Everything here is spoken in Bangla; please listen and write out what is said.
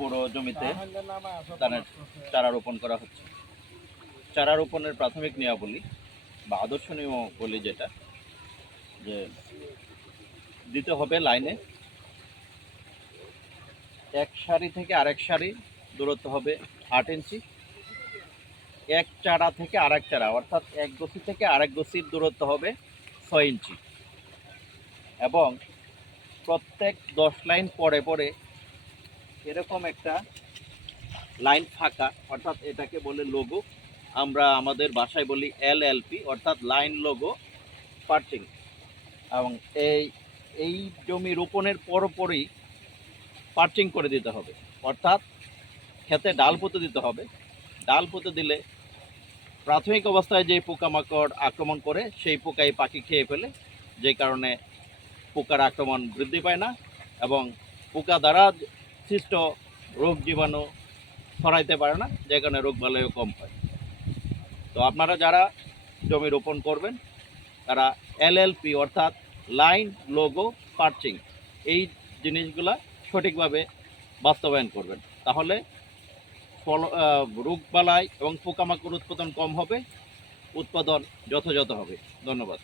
বড় জমিতে ধানের চারা রোপণ করা হচ্ছে। চারা রোপণের প্রাথমিক নিয়মাবলী বা আদর্শ নিয়মাবলী যেটা, যে দিতে হবে লাইনে এক সারি থেকে আরেক সারি দূরত্ব হবে 8 ইঞ্চি, এক চারা থেকে আরেক চারা অর্থাৎ এক গছি থেকে আরেক গছির দূরত্ব হবে 6 ইঞ্চি, এবং প্রত্যেক 10 লাইন পরে পরে এরকম একটা লাইন ফাঁকা, অর্থাৎ এটাকে বলে লোগো, আমরা আমাদের ভাষায় বলি LLP, অর্থাৎ লাইন লোগো পার্চিং। এবং এই জমি রোপণের পরপরই পার্চিং করে দিতে হবে, অর্থাৎ খেতে ডাল পুঁতে দিতে হবে। ডাল পুঁতে দিলে প্রাথমিক অবস্থায় যে পোকামাকড় আক্রমণ করে সেই পোকাই পাখি খেয়ে ফেলে, যে কারণে পোকার আক্রমণ বৃদ্ধি পায় না এবং পোকা দ্বারা সৃষ্ট রোগ জীবাণু ছড়াইতে পারে না, যে কারণে রোগ বালাইও কম হয়। তো আপনারা যারা জমি রোপণ করবেন তারা LLP অর্থাৎ লাইন লোগো পার্চিং এই জিনিসগুলা সঠিকভাবে বাস্তবায়ন করবেন, তাহলে রোগ বালাই এবং পোকামাকড় উৎপাদন কম হবে, উৎপাদন যথাযথ হবে। ধন্যবাদ।